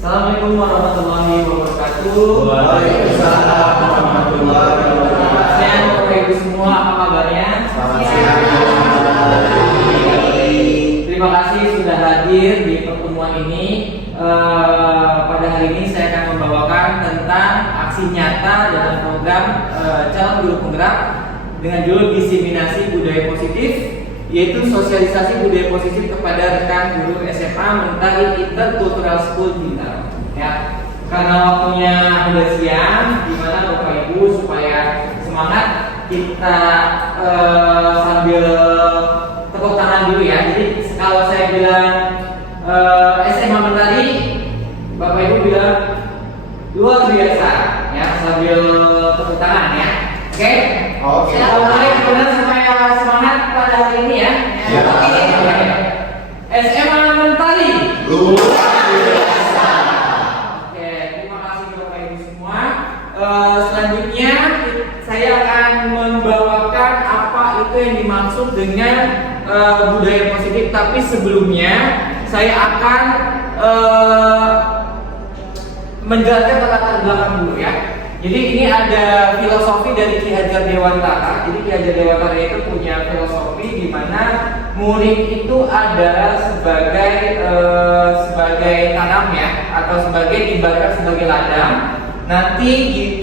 Assalamualaikum warahmatullahi wabarakatuh. Waalaikumsalam warahmatullahi wabarakatuh. Sehat Bapak Ibu semua, apa kabarnya? Selamat siang. Terima kasih sudah hadir di pertemuan ini. Pada hari ini saya akan membawakan tentang aksi nyata dalam program calon guru penggerak dengan judul diseminasi budaya positif, yaitu sosialisasi budaya positif kepada rekan guru SMA Mentari Interkultural School Bintaro. Ya, karena waktunya udah siang, gimana Bapak Ibu supaya semangat kita sambil tepuk tangan dulu ya. Jadi kalau saya bilang SMA Mentari, Bapak Ibu bilang luar biasa ya, sambil tepuk tangan ya. Oke? Oke. Kita mulai kemudian supaya semangat pada hari ini ya. Ya. Oke. SMA Mentari. Luar biasa. Oke, terima kasih Bapak Ibu semua. Selanjutnya saya akan membawakan apa itu yang dimaksud dengan budaya positif. Tapi sebelumnya saya akan menjelaskan latar belakang dulu ya. Jadi ini ada filosofi dari Ki Hajar Dewantara. Jadi Ki Hajar Dewantara itu punya filosofi di mana murid itu adalah sebagai tanam ya, atau ibaratkan sebagai ladang. Nanti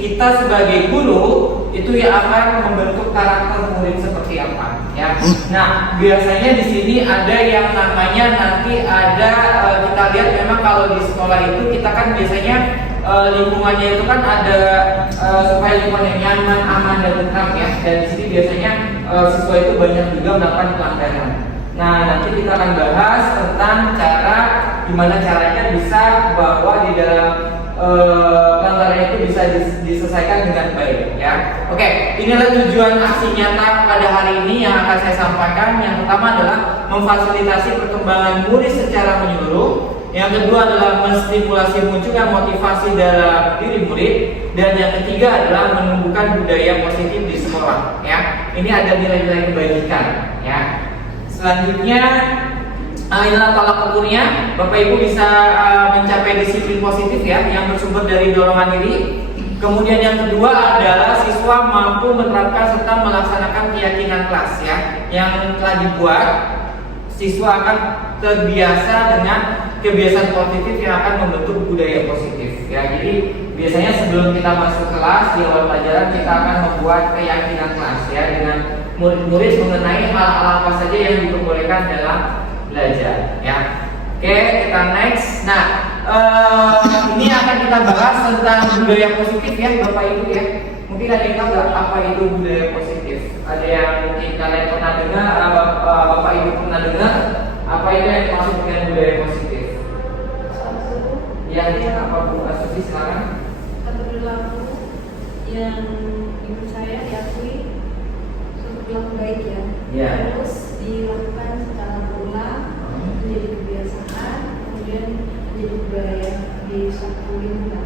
kita sebagai guru itu yang akan membentuk karakter murid seperti apa ya. Nah, biasanya di sini ada yang namanya nanti ada kita lihat memang kalau di sekolah itu kita kan biasanya lingkungannya itu kan ada supaya lingkungannya nyaman, aman dan tentram ya. Dan di sini biasanya siswa itu banyak juga melakukan pelanggaran. Nah, nanti kita akan bahas tentang gimana caranya bisa bahwa di dalam pelanggaran itu bisa diselesaikan dengan baik ya. Oke, inilah tujuan aksi nyata pada hari ini yang akan saya sampaikan. Yang pertama adalah memfasilitasi perkembangan murid secara menyeluruh. Yang kedua adalah menstimulasi munculnya motivasi dalam diri murid, dan yang ketiga adalah menumbuhkan budaya positif di sekolah. Ya, ini ada nilai-nilai kebajikan. Ya, selanjutnya inilah tolak ukurnya. Bapak Ibu bisa mencapai disiplin positif ya, yang bersumber dari dorongan diri. Kemudian yang kedua adalah siswa mampu menerapkan serta melaksanakan keyakinan kelas ya, yang telah dibuat. Siswa akan terbiasa dengan kebiasaan positif yang akan membentuk budaya positif ya. Jadi biasanya sebelum kita masuk kelas di awal pelajaran kita akan membuat keyakinan kelas ya, dengan murid-murid mengenai hal-hal apa saja yang diperbolehkan dalam belajar ya. Oke, kita next. Nah, ini akan kita bahas tentang budaya positif ya Bapak Ibu ya. Mungkin ada yang tahu nggak apa itu budaya positif? Ada yang mungkin kalian pernah dengar, Bapak Ibu pernah dengar apa itu yang dimaksud dengan budaya positif? Ya, ini apa Bu Asusi sekarang? Satu perilaku yang menurut saya diakui suatu perilaku baik ya. Ya. Terus dilakukan secara berulang menjadi kebiasaan, kemudian menjadi budaya di suatu lingkungan.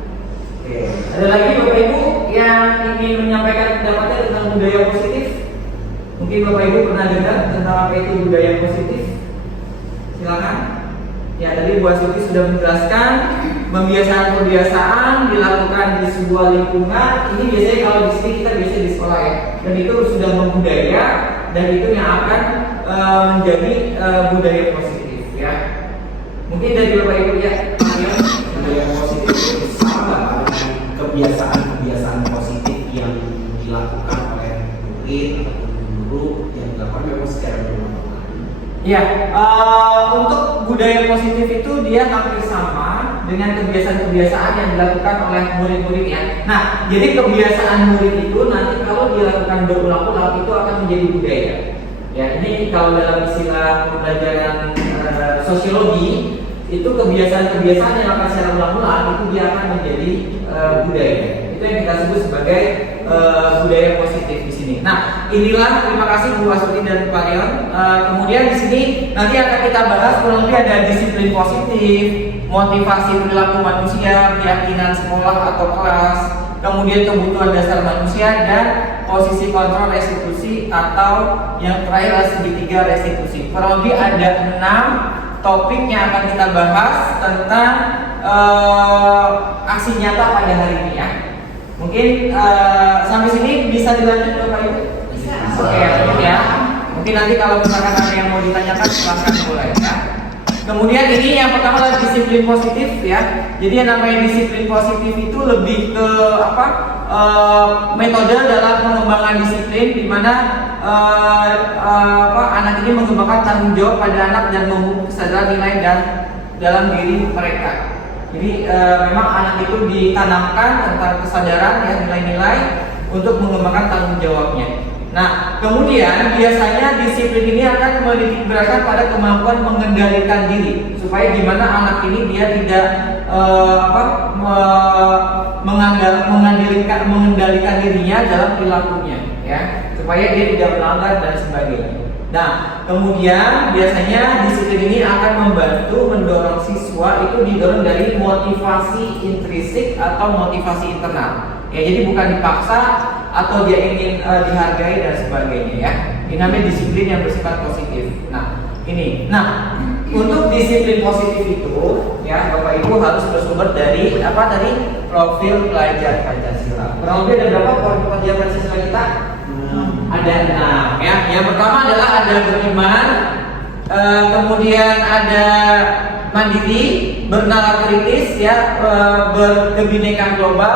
Oke. Ada lagi Bapak Ibu yang ingin menyampaikan pendapatnya tentang budaya positif? Mungkin Bapak Ibu pernah dengar tentang apa itu budaya positif? Silakan. Ya, tadi Bu Asuti sudah menjelaskan kebiasaan dilakukan di sebuah lingkungan. Ini biasanya kalau di sini kita biasa di sekolah ya, dan itu sudah membudaya, dan itu yang akan menjadi budaya positif ya. Mungkin dari Bapak Ibu ya. Budaya positif itu sama dengan kebiasaan-kebiasaan positif yang dilakukan oleh murid atau guru yang dilakukan memang secara berulang-ulang. Ya, untuk budaya positif itu dia hampir sama dengan kebiasaan-kebiasaan yang dilakukan oleh murid-murid ya. Nah, jadi kebiasaan murid itu nanti kalau dilakukan berulang-ulang itu akan menjadi budaya. Ya, ini kalau dalam istilah pembelajaran sosiologi itu kebiasaan-kebiasaan yang akan secara ulang-ulang itu dia akan menjadi budaya. Itu yang kita sebut sebagai budaya positif di sini. Nah, inilah terima kasih Bu Asuti dan Pak Rion. Kemudian di sini nanti akan kita bahas kurang lebih ada disiplin positif, motivasi perilaku manusia, keyakinan sekolah atau kelas, kemudian kebutuhan dasar manusia, dan posisi kontrol restitusi, atau yang terakhir adalah segitiga restitusi. Kurang lebih ada 6 topik yang akan kita bahas tentang aksi nyata pada hari ini ya. Mungkin sampai sini bisa dilanjut Bapak Ibu? Bisa. Oke, lanjut ya. Mungkin nanti kalau misalkan ada yang mau ditanyakan silahkan mulai ya. Kemudian ini yang pertama adalah disiplin positif ya. Jadi yang namanya disiplin positif itu lebih ke apa? Metode dalam pengembangan disiplin di mana anak ini mengembangkan tanggung jawab pada anak dan memupuk kesadaran nilai dan dalam diri mereka. Jadi memang anak itu ditanamkan tentang kesadaran ya, nilai-nilai untuk mengembangkan tanggung jawabnya. Nah, kemudian biasanya disiplin ini akan menitik beratkan pada kemampuan mengendalikan diri, supaya gimana anak ini dia tidak mengendalikan dirinya dalam perilakunya, ya, supaya dia tidak melanggar dan sebagainya. Nah, kemudian biasanya disiplin ini akan membantu mendorong siswa itu didorong dari motivasi intrinsik atau motivasi internal. Ya, jadi bukan dipaksa atau dia ingin dihargai dan sebagainya ya. Ini namanya disiplin yang bersifat positif. Nah, ini. Nah, untuk disiplin positif itu ya Bapak Ibu harus bersumber dari apa tadi? Profil pelajar Pancasila. Kurang lebih ada berapa profil pelajar Pancasila kita? Ada 6 ya. Yang pertama adalah ada beriman, kemudian ada mandiri, bernalar kritis ya, berkebinekaan global,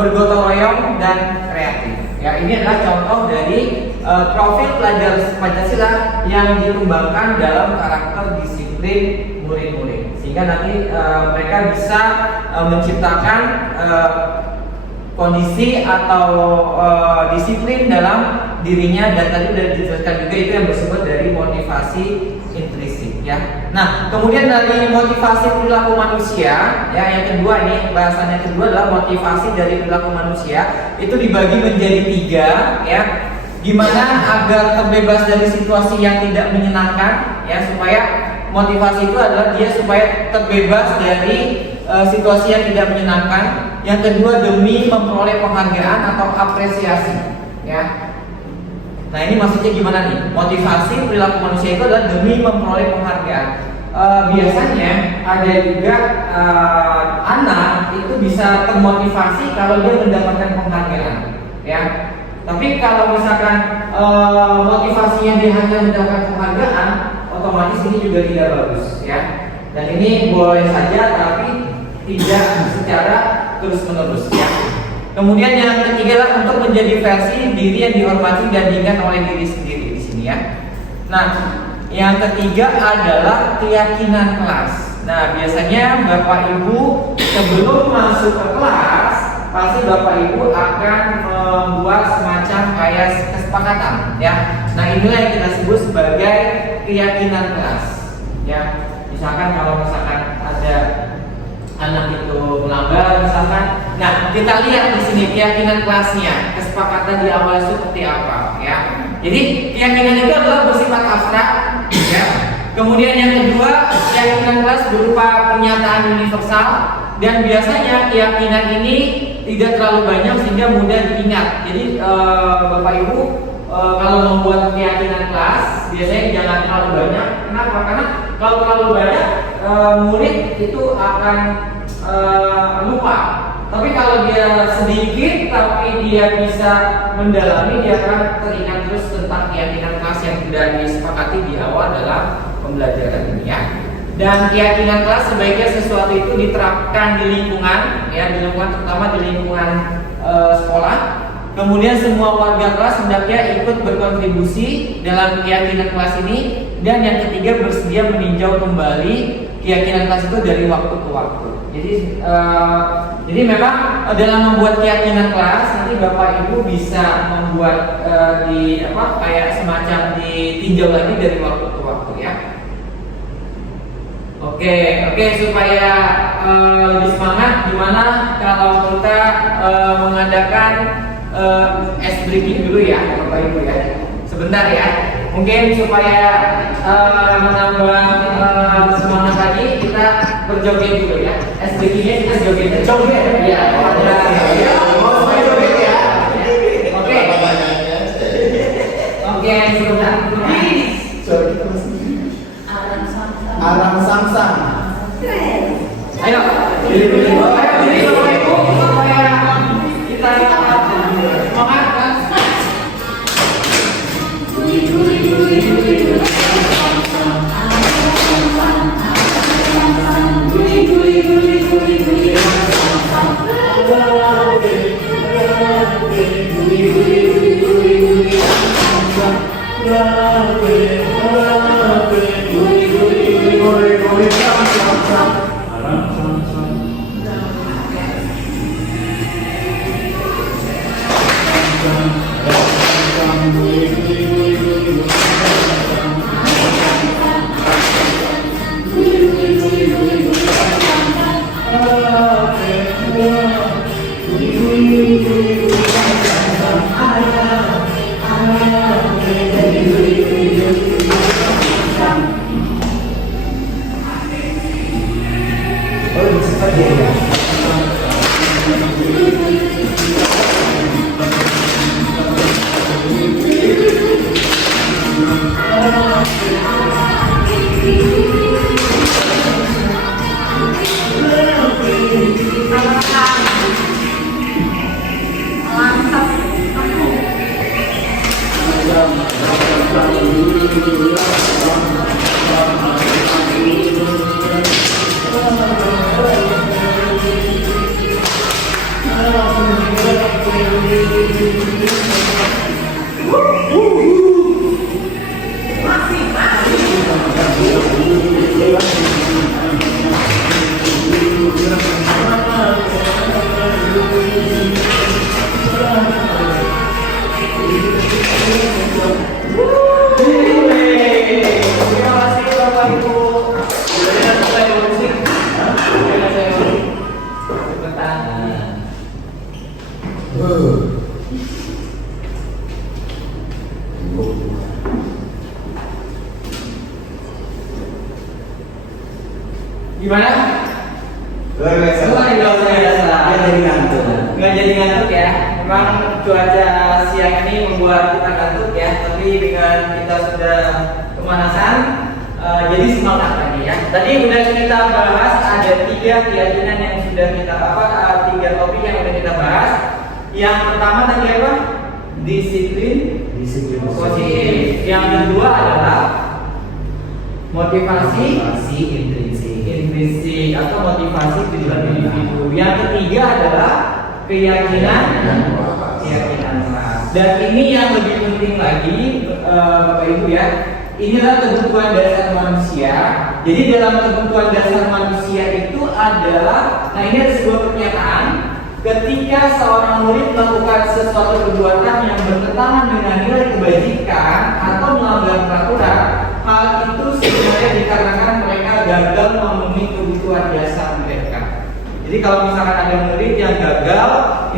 bergotong royong dan kreatif. Ya, ini adalah contoh dari profil pelajar Pancasila yang dikembangkan dalam karakter disiplin murid-murid, sehingga nanti mereka bisa menciptakan kondisi atau disiplin dalam dirinya, dan tadi sudah dijelaskan juga itu yang bersumber dari motivasi intrinsik ya. Nah, kemudian dari motivasi perilaku manusia ya, yang kedua ini bahasan yang kedua adalah motivasi dari perilaku manusia, itu dibagi menjadi 3 ya. Gimana agar terbebas dari situasi yang tidak menyenangkan ya, supaya motivasi itu adalah dia supaya terbebas dari situasi yang tidak menyenangkan. Yang kedua demi memperoleh penghargaan atau apresiasi ya. Nah, ini maksudnya gimana nih? Motivasi perilaku manusia itu adalah demi memperoleh penghargaan. Biasanya ada juga anak itu bisa termotivasi kalau dia mendapatkan penghargaan ya. Tapi kalau misalkan motivasinya dia hanya mendapatkan penghargaan, otomatis ini juga tidak bagus ya. Dan ini boleh saja tapi tidak secara terus-menerus ya. Kemudian yang ketiga adalah untuk menjadi versi diri yang dihormati dan diingat oleh diri sendiri di sini ya. Nah, yang ketiga adalah keyakinan kelas. Nah, biasanya Bapak Ibu sebelum masuk ke kelas pasti Bapak Ibu akan membuat semacam kayak kesepakatan ya. Nah, inilah yang kita sebut sebagai keyakinan kelas ya. Misalkan kalau misalkan ada anak itu melanggar misalkan, nah kita lihat di sini keyakinan kelasnya, kesepakatan di awal seperti apa ya. Jadi keyakinan itu adalah bersifat abstrak ya. Kemudian yang kedua, keyakinan kelas berupa pernyataan universal, dan biasanya keyakinan ini tidak terlalu banyak sehingga mudah diingat. Jadi Bapak Ibu kalau membuat keyakinan kelas biasanya jangan terlalu banyak. Kenapa? Karena kalau terlalu banyak murid itu akan lupa. Tapi kalau dia sedikit tapi dia bisa mendalami, dia akan teringat terus tentang keyakinan kelas yang sudah disepakati di awal dalam pembelajaran ini ya. Dan keyakinan kelas sebaiknya sesuatu itu diterapkan di lingkungan ya, di lingkungan terutama di lingkungan sekolah. Kemudian semua warga kelas hendaknya ikut berkontribusi dalam keyakinan kelas ini. Dan yang ketiga, bersedia meninjau kembali keyakinan kelas itu dari waktu ke waktu. Jadi memang dalam membuat keyakinan kelas nanti Bapak Ibu bisa membuat kayak semacam ditinjau lagi dari waktu ke waktu ya. Oke, supaya lebih semangat, gimana kalau kita mengadakan ice breaking dulu ya Bapak Ibu ya. Sebentar ya. Mungkin supaya menambah semangat lagi, kita berjoget dulu ya. Ice breakingnya kita joget. Joget ya. Mau joget ya. Oke, sebentar. Aram Gimana? Luar biasa. Nggak jadi ngantuk. Nggak jadi ngantuk ya. Memang cuaca siang ini membuat kita ngantuk ya. Tapi dengan kita sudah pemanasan, jadi semangat lagi ya. Tadi udah kita bahas ada 3 keyakinan yang sudah kita 3 topik yang udah kita bahas. Yang pertama tadi apa? Disiplin positif. Yang kedua adalah motivasi intrinsik atau motivasi tujuan individu. Yang ketiga adalah keyakinan keras. Dan ini yang lebih penting lagi, Bapak Ibu ya. Inilah kebutuhan dasar manusia. Jadi dalam kebutuhan dasar manusia itu adalah, nah ini ada sebuah pernyataan, ketika seorang murid melakukan sesuatu perbuatan yang bertentangan dengan nilai kebajikan atau melanggar peraturan, hal itu sebenarnya dikarenakan mereka gagal memenuhi kebutuhan dasar mereka. Jadi kalau misalkan ada murid yang gagal,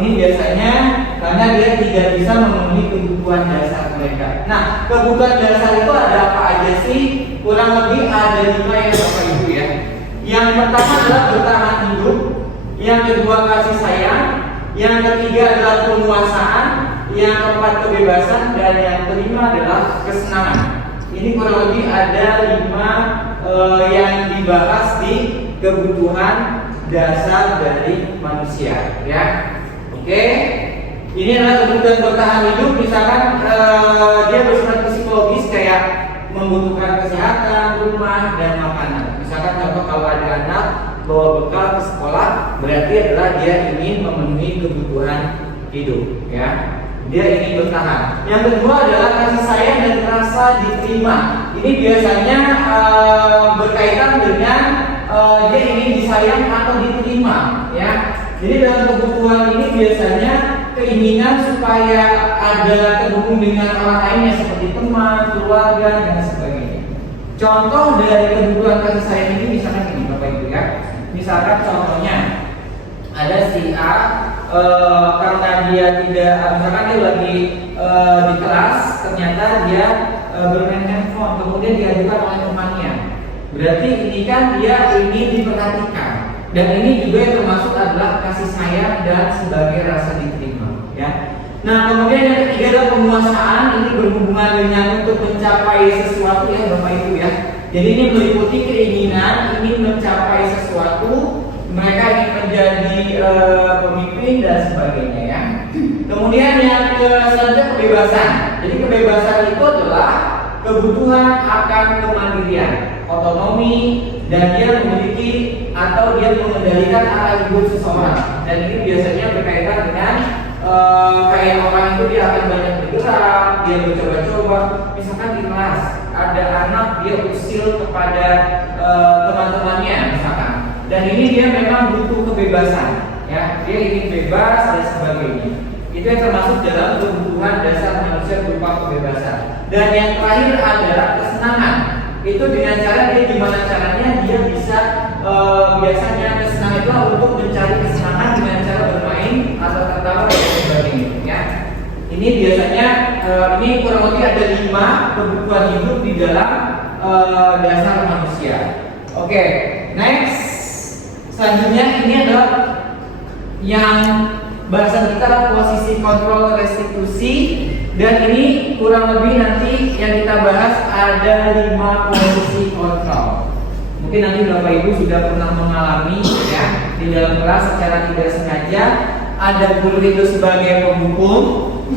ini biasanya karena dia tidak bisa memenuhi kebutuhan dasar mereka. Nah, kebutuhan dasar itu ada apa aja sih? Kurang lebih ada 5 ya Bapak Ibu ya. Yang pertama adalah bertahan hidup, yang kedua kasih sayang, yang ketiga adalah penguasaan, yang keempat kebebasan, dan yang kelima adalah kesenangan. Ini kurang lebih ada 5 yang dibahas di kebutuhan dasar dari manusia ya. Oke, ini adalah kebutuhan bertahan hidup. Misalkan dia bersifat psikologis kayak membutuhkan kesehatan, rumah, dan makanan. Misalkan contoh kalau ada anak bawa bekal ke sekolah, berarti adalah dia ingin memenuhi kebutuhan hidup ya. Dia ingin bertahan. Yang kedua adalah kasih sayang dan rasa diterima. Ini biasanya berkaitan dengan dia ingin disayang atau diterima ya. Jadi dalam kebutuhan ini biasanya keinginan supaya ada terhubung dengan orang lainnya seperti teman, keluarga, dan sebagainya. Contoh dari kebutuhan kasih sayang ini misalkan ini Bapak Ibu ya. Misalkan contohnya ada si A karena dia tidak, misalkan dia lagi di kelas, ternyata dia bermain handphone, kemudian diajukan oleh temannya. Berarti ini kan dia ingin diperhatikan, dan ini juga yang termasuk adalah kasih sayang dan sebagai rasa diterima ya. Nah kemudian yang ketiga adalah penguasaan. Ini berhubungan dengan untuk mencapai sesuatu ya Bapak Ibu ya. Jadi ini meliputi keinginan ingin mencapai sesuatu, mereka ingin menjadi pemimpin dan sebagainya ya. Kemudian yang selanjutnya kebebasan. Jadi kebebasan itu adalah kebutuhan akan kemandirian, otonomi, dan dia memiliki atau dia mengendalikan arah hidup seseorang. Dan ini biasanya berkaitan dengan kayak orang itu dia akan banyak bergerak, dia mencoba-coba. Misalkan di kelas ada anak dia usil kepada teman-temannya misalkan, dan ini dia memang butuh kebebasan, ya, dia ingin bebas dan sebagainya. Itu yang termasuk dalam kebutuhan dasar manusia berupa kebebasan. Dan yang terakhir adalah kesenangan. Itu dengan cara dia gimana caranya dia bisa biasanya kesenangan itu untuk mencari kesenangan dengan cara bermain atau tertawa dan sebagainya. Ya. Ini biasanya ini kurang lebih ada 5 kebutuhan hidup di dalam dasar manusia. Oke, next. Selanjutnya ini adalah yang bahasan kita adalah posisi kontrol restitusi, dan ini kurang lebih nanti yang kita bahas ada 5 posisi kontrol. Mungkin nanti Bapak Ibu sudah pernah mengalami ya di dalam kelas secara tidak sengaja. Ada guru itu sebagai penghukum,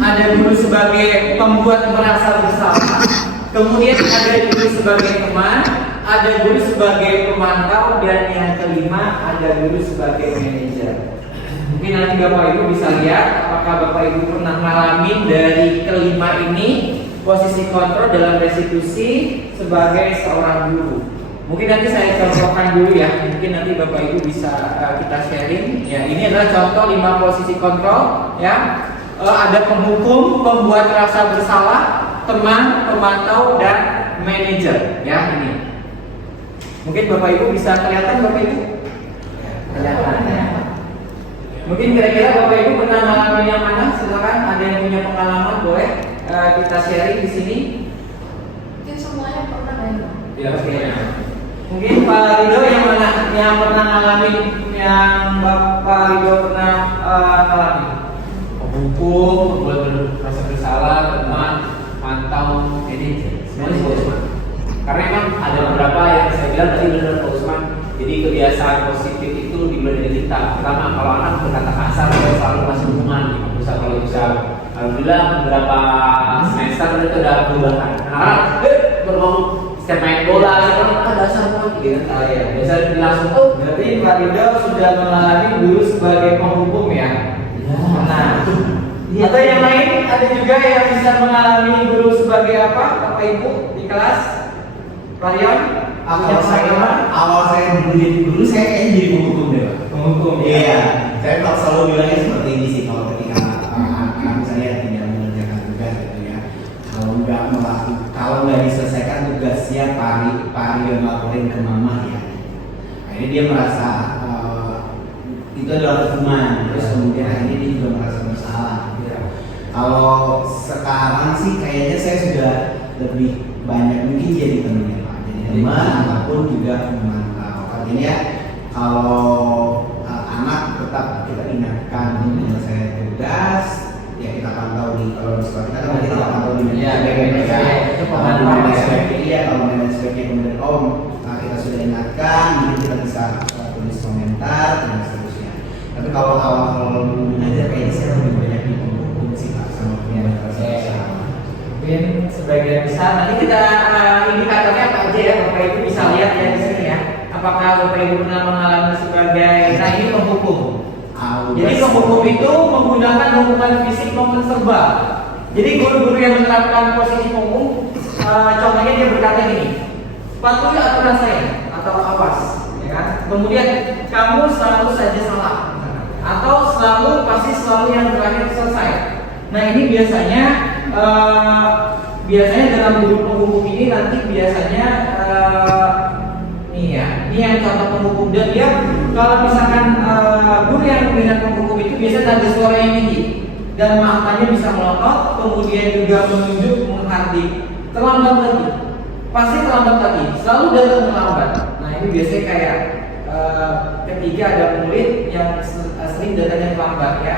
ada guru sebagai pembuat merasa bersalah, kemudian ada guru sebagai teman, ada guru sebagai pemantau, dan yang kelima ada guru sebagai manajer. Mungkin nanti Bapak Ibu bisa lihat apakah Bapak Ibu pernah mengalami dari kelima ini posisi kontrol dalam restitusi sebagai seorang guru. Mungkin nanti saya contohkan dulu ya. Mungkin nanti Bapak Ibu bisa kita sharing. Ya, ini adalah contoh 5 posisi kontrol. Ya, ada penghukum, pembuat rasa bersalah, teman, pemantau, dan manajer. Ya, ini. Mungkin Bapak Ibu bisa kelihatan Bapak Ibu. Kelihatan ya. Mungkin kira-kira Bapak Ibu pernah mengalami yang mana? Silakan, ada yang punya pengalaman boleh kita sharing di sini. Mungkin semuanya pernah ya. Ya, oke. Mungkin Pak Rido yang mana yang pernah ngalamin, yang Bapak Rido pernah alami? Penghukum, membuat rasa bersalah, teman, pantau, manajer. Semuanya Pak Usman. Karena memang ada beberapa yang saya bilang tadi benar Pak Usman. Jadi kebiasaan positif itu dimulai dari kita. Pertama, kalau anak berkata kasar, kita selalu kasih hukuman. Bisa kalau bisa, alhamdulillah beberapa semester itu udah perubahan. Anak-anak berngomong setiap main bola, dasar banget gitu. Ya, biasanya langsung Berarti Pak Rido sudah mengalami guru sebagai penghukum ya? Nah, atau yang lain ada juga yang bisa mengalami guru sebagai apa, Bapak Ibu di kelas? Varian? Awal saya dulu jadi guru, saya kayaknya jadi penghukum deh, Pak. Penghukum. Iya, saya selalu bilangnya seperti ini sih, kalau ketika anak saya tidak mengerjakan tugas gitu ya, kalau nggak diselesaikan tugasnya Pak Rio laporin ke mama ya. Akhirnya dia merasa itu adalah hukuman, terus kemudian akhirnya dia juga merasa bersalah. Ya. Kalau sekarang sih kayaknya saya sudah lebih banyak mungkin jadi temannya Pak, jadi teman ataupun juga memantau. Artinya kalau anak tetap kita ingatkan menyelesaikan tugas, ya kita pantau di kalau di sekolah kita kan kita pantau di mereka. Itu pemantauan ya. Iya, kalau manajemennya kemudian kita sudah ingatkan, mungkin kita bisa tulis komentar dan seterusnya. Tapi kalau awal mengajar kayaknya saya lebih banyak di penghukum sih Pak, sama penyampaian saya. Mungkin sebagian besar nanti kita indikatornya apa aja ya Bapak Ibu bisa lihat ya di sini ya. Apakah Bapak Ibu pernah mengalami sebagai ini penghukum? Jadi penghukum itu menggunakan hukuman fisik maupun verbal. Jadi guru-guru yang menerapkan posisi penghukum, contohnya dia berkata gini, patuhi aturan saya atau awas, ya kan? Kemudian kamu selalu saja salah, atau pasti selalu yang terakhir selesai. Nah ini biasanya dalam guru penghukum ini nanti biasanya ini yang contoh penghukum, dan dia kalau misalkan guru yang menggunakan penghukum itu biasanya ada suara yang tinggi dan matanya bisa melotot, kemudian juga menunjuk, menghardik, terlambat lagi, pasti terlambat lagi, selalu datang terlambat. Nah ini biasanya kayak ketika ada murid yang sering datangnya terlambat ya.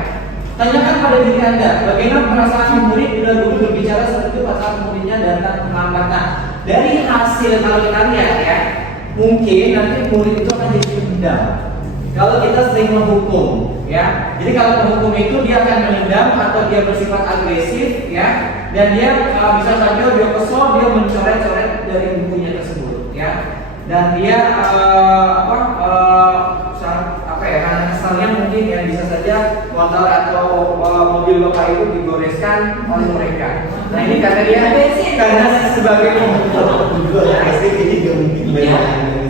Tanyakan pada diri Anda, bagaimana perasaan murid bila guru berbicara seperti itu saat muridnya datang terlambat. Nah, dari hasil kalau kita lihat ya, mungkin nanti murid itu akan jadi pendendam. Kalau kita sering menghukum, ya, jadi kalau menghukum itu dia akan menendam atau dia bersifat agresif, ya, dan dia bisa saja dia kesal, dia mencoret-coret dari bukunya tersebut, ya. dan dia karena kesalnya mungkin ya bisa saja motor atau mobil bapak itu digoreskan oleh mereka. Nah ini kata dia karena sebagai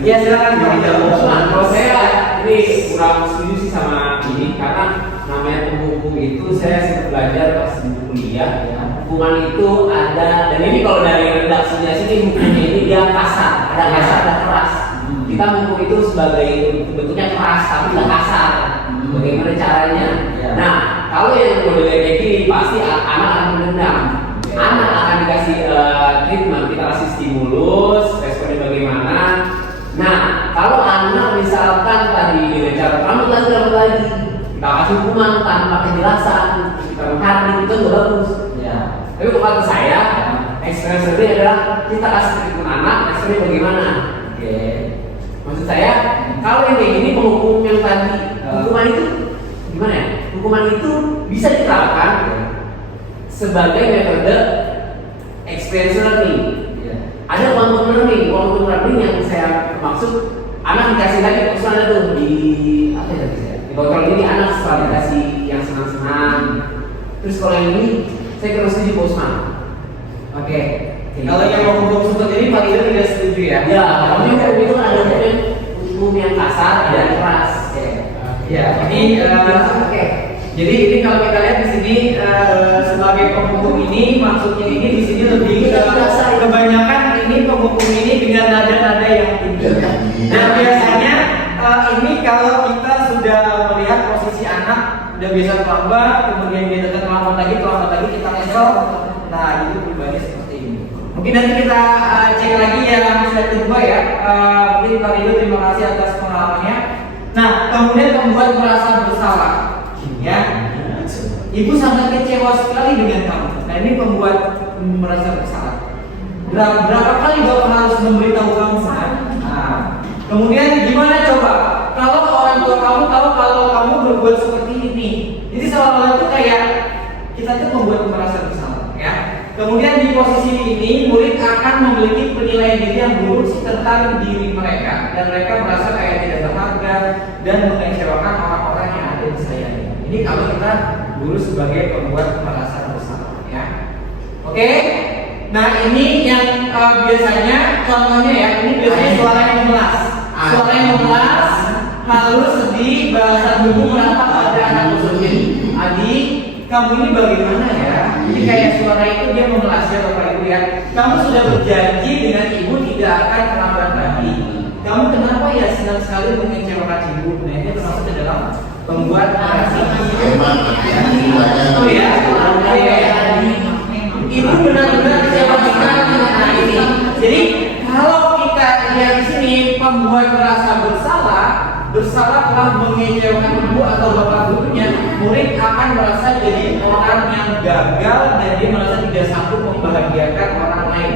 ya silakan Pak Ida. Kalau saya ini kurang setuju sih sama ini karena namanya penghukum itu saya sempat belajar pas di kuliah ya. Hukuman itu ada, dan ini kalau dari redaksinya sini hukumnya ini dia kasar, ada kasar, ada keras. Kita menghukum itu sebagai bentuknya keras tapi tidak kasar. Bagaimana caranya? Nah, kalau yang modelnya kayak gini pasti anak akan mendendam. Anak akan dikasih treatment, kita kasih stimulus, responnya bagaimana. Nah, kalau anak misalkan tadi dengan cara kamu lagi, kita kasih hukuman tanpa penjelasan, kita menghardik itu nggak bagus. Ya. Tapi kalau kata saya, experience ini adalah kita kasih treatment anak, responnya bagaimana? Oke. Maksud saya, kalau ini penghukum yang tadi, hukuman itu gimana ya? Hukuman itu bisa diterapkan sebagai metode experience learning. Ada quantum learning yang saya maksud anak dikasih lagi perusahaan tuh di apa ya tadi saya? Di kontrol ini anak setelah dikasih yang senang-senang. Terus kalau yang ini saya kira setuju Bosman. Oke. Kalau yang mau hukum seperti ini Pak Ida tidak setuju ya? Ya, kalau hukum itu ada hukum yang kasar dan keras. Ya, ini jadi ini kalau kita lihat di sini sebagai penghukum ini maksudnya ini di sini lebih kebanyakan ini penghukum ini dengan nada-nada yang tinggi. Nah biasanya ini kalau kita sudah melihat posisi anak udah bisa terlambat, kemudian dia tetap terlambat lagi kita esok. Nah itu pribadi seperti ini. Mungkin nanti kita cek lagi yang slide kedua ya. Mungkin Pak Ridho terima kasih atas pengalamannya. Nah kemudian membuat merasa bersalah. Ya, ibu sangat kecewa sekali dengan kamu. Nah ini membuat merasa bersalah. Berapa kali bapak harus memberitahu kamu? Nah, kemudian gimana coba? Kalau orang tua kamu tahu kalau kamu berbuat seperti ini, jadi seolah-olah itu kayak kita tuh membuat merasa bersalah. Ya. Kemudian di posisi ini murid akan memiliki penilaian diri yang buruk tentang diri mereka dan mereka merasa kayak tidak berharga dan mengecewakan orang-orang yang ada di sayanya. Ini kalau kita guru sebagai pembuat merasa bersalah, ya. Oke. Nah ini yang biasanya contohnya ya. Ini biasanya suara yang memelas, halus, sedih, bahasa tubuh merapat pada anak tersebut. Adik, kamu ini bagaimana ya? Jadi kayak suara itu dia memelas ya Bapak Ibu ya. Kamu sudah berjanji dengan ibu tidak akan terlambat lagi. Kamu kenapa ya senang sekali mengecewakan ibu? Nah ini termasuk ke dalam pembuat narasi. Oh ya, ibu benar-benar kecewa sekali dengan ini. Jadi kalau kita lihat di sini pembuat merasa bersalah telah mengecewakan ibu atau bapak gurunya, murid akan merasa jadi orang yang gagal dan dia merasa tidak sanggup membahagiakan orang lain.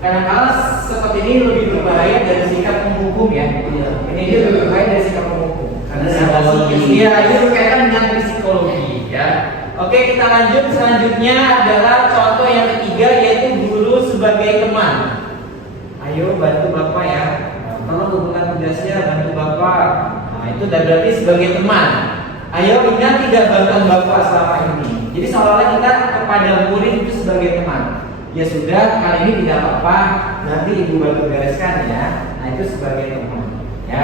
Kadang-kadang seperti ini lebih berbahaya dari sikap menghukum ya. Ini dia lebih berbahaya dari sikap menghukum. Karena psikologi. Iya, itu berkaitan dengan psikologi ya. Oke, kita lanjut. Selanjutnya adalah contoh yang ketiga yaitu guru sebagai teman. Ayo bantu Bapak ya. Tolong lakukan tugasnya, bantu Bapak. Nah, itu berarti sebagai teman. Ayo ingat tidak bantuan Bapak selama ini. Jadi seolah-olah kita kepada murid itu sebagai teman. Ya sudah, kali ini tidak apa-apa, nanti ibu bantu bereskan ya. Nah itu sebagai teman ya.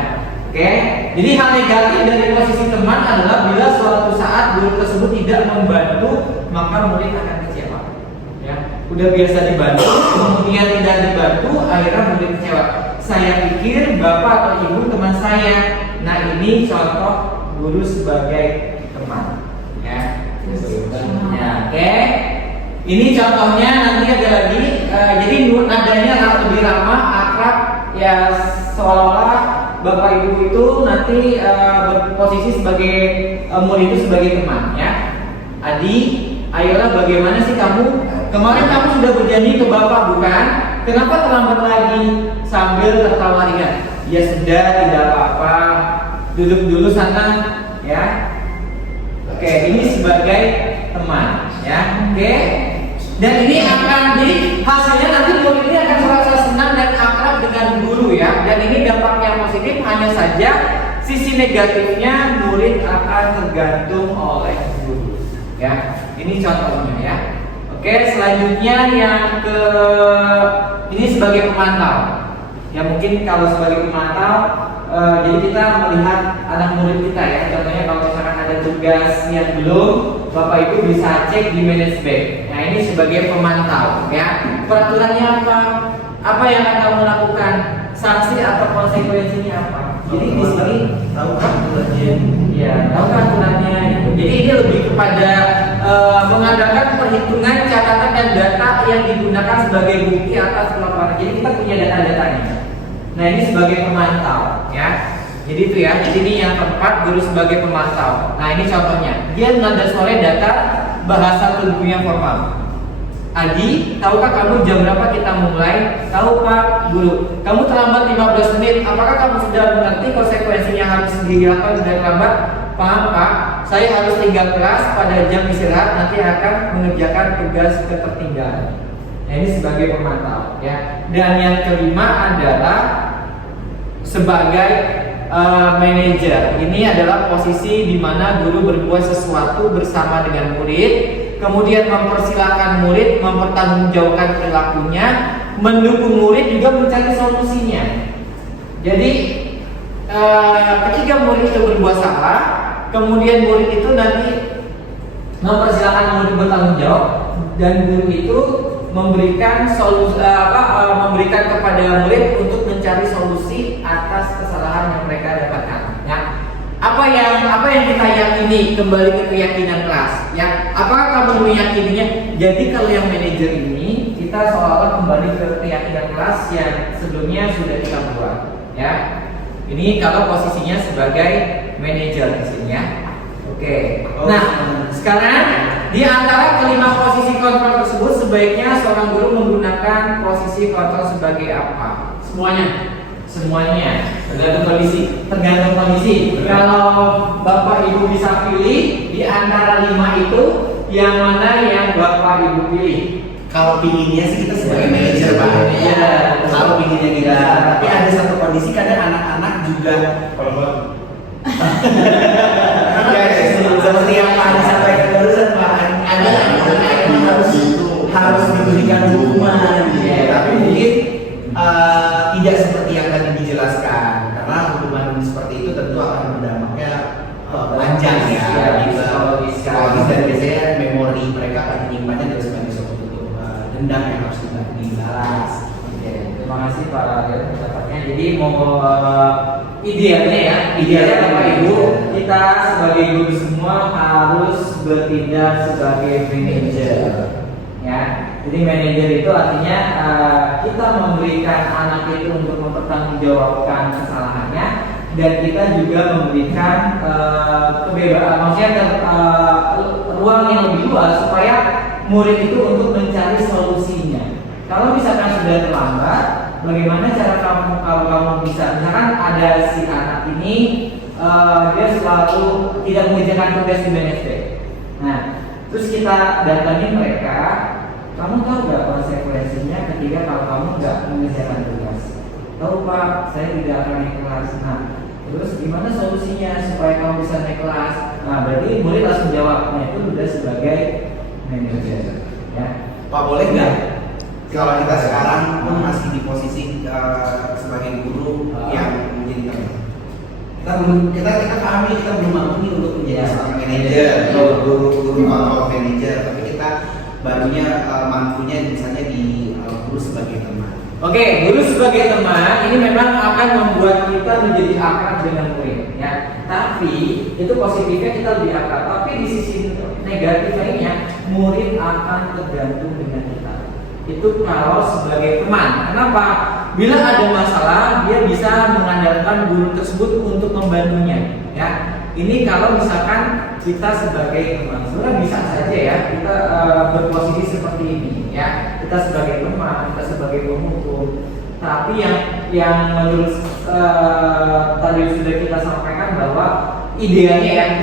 Oke, jadi hal negatif dari posisi teman adalah bila suatu saat guru tersebut tidak membantu, maka murid akan kecewa. Ya, udah biasa dibantu, kemudian tidak dibantu, akhirnya murid kecewa. Saya pikir bapak atau ibu teman saya. Nah ini contoh guru sebagai teman. Ya, oke. Ini contohnya nanti ada lagi. Jadi nadanya lebih ramah, akrab, ya seolah-olah bapak ibu itu nanti berposisi sebagai murid itu sebagai teman ya. Adi, ayolah bagaimana sih kamu? Kemarin kamu sudah berjanji ke bapak bukan? Kenapa terlambat lagi? Sambil tertawa ringan. Ya sudah, tidak apa-apa. Duduk dulu sana ya. Oke, ini sebagai teman ya. Oke. Dan ini akan jadi hasilnya nanti murid ini akan merasa senang dan akrab dengan guru guru ya. Dan ini dampak yang positif, hanya saja sisi negatifnya murid akan tergantung oleh guru ya. Ini contohnya ya. Oke, selanjutnya yang ke ini sebagai pemantau ya. Mungkin kalau sebagai pemantau jadi kita melihat anak murid kita ya. Contohnya kalau misalkan ada tugas yang belum, Bapak Ibu bisa cek di manajemen. Nah, ini sebagai pemantau ya. Peraturannya apa? Apa yang akan kamu lakukan? Sanksi atau konsekuensinya apa? Jadi di sini tahu aturannya. ya, tahu aturannya gitu. Jadi ini lebih kepada mengandalkan perhitungan catatan dan data yang digunakan sebagai bukti atas pelaporan. Jadi kita punya data-datanya. Nah, ini sebagai pemantau ya. Jadi itu ya. Jadi ini yang keempat, guru sebagai pemantau. Nah, ini contohnya. Dia mendasari data bahasa tubuh yang formal. Adi, tahukah kamu jam berapa kita mulai? Tahu Pak, Guru. Kamu terlambat 15 menit. Apakah kamu sudah mengerti konsekuensinya harus dilakukan sudah terlambat? Paham Pak, saya harus tinggal kelas pada jam istirahat, nanti akan mengerjakan tugas ketertinggalan. Nah, ini sebagai pemantau ya. Dan yang kelima adalah sebagai manajer. Ini adalah posisi di mana guru berbuat sesuatu bersama dengan murid, kemudian mempersilahkan murid mempertanggungjawabkan perilakunya, mendukung murid juga mencari solusinya. Jadi ketika murid itu berbuat salah, kemudian murid itu nanti mempersilahkan murid bertanggung jawab, dan guru itu memberikan solusi memberikan kepada murid untuk mencari solusi atas kesalahan yang mereka dapatkan. Ya. Apa yang kita yakini, kembali ke keyakinan kelas. Ya, apakah kamu meyakininya? Jadi kalau yang manajer ini kita seolah-olah kembali ke keyakinan kelas yang sebelumnya sudah kita buat. Ya, ini kalau posisinya sebagai manajer di sini ya. Oke. Nah, sekarang di antara kelima posisi kontrol tersebut sebaiknya seorang guru menggunakan posisi kontrol sebagai apa? Semuanya. Tergantung kondisi. Kalau Bapak Ibu bisa pilih di antara 5 itu, yang mana yang Bapak Ibu pilih? Kalau pinginnya sih kita sebagai manajer Pak. Iya. Kalau pinginnya kita. Tapi ada satu kondisi kadang anak-anak juga. Seperti yang Pak Adi sampaikan barusan Pak, ada anak-anak yang harus diberikan hukuman. Tapi mungkin tidak seperti yang tadi dijelaskan, karena hukuman seperti itu tentu akan berdampaknya panjang ya, psikologis dan biasanya memori mereka akan menyimpannya dari sebagai suatu dendam yang harus dibalas. Oke, terima kasih Pak Ariel pendapatnya. Jadi mau idealnya Bapak Ibu, kita sebagai guru semua harus bertindak sebagai manajer. Ya, jadi manajer itu artinya kita memberikan anak itu untuk mempertanggungjawabkan kesalahannya, dan kita juga memberikan kebebasan, maksudnya ruang yang lebih luas supaya murid itu untuk mencari solusinya. Kalau misalkan sudah terlambat, bagaimana cara kalau kamu bisa, misalkan ada si anak ini dia selalu tidak mengerjakan tugas di manajemen. Nah, terus kita datangin mereka, kamu tahu nggak konsekuensinya ketika kalau kamu nggak mengerjakan tugas? Tahu Pak, saya tidak akan naik kelas. Nah, terus gimana solusinya supaya kamu bisa naik kelas? Nah, berarti murid langsung jawabnya itu sudah sebagai manajer. Ya. Pak, boleh nggak kalau kita sekarang pun masih di posisi sebagai guru yang menjadi kita pahami kita belum mampu untuk menjadi seorang manajer atau guru atau manajer, tapi kita barunya mampunya misalnya di guru sebagai teman. Oke, guru sebagai teman ini memang akan membuat kita menjadi akrab dengan murid, ya. Tapi itu positifnya kita lebih akrab. Tapi di sisi negatif lainnya, murid akan tergantung dengan kita. Itu kalau sebagai teman. Kenapa? Bila ada masalah, dia bisa mengandalkan guru tersebut untuk membantunya. Ya, ini kalau misalkan kita sebagai teman, sebenarnya bisa saja ya kita berposisi seperti ini. Ya, kita sebagai teman, kita sebagai pemukul. Tapi yang menurut tadi sudah kita sampaikan bahwa idealnya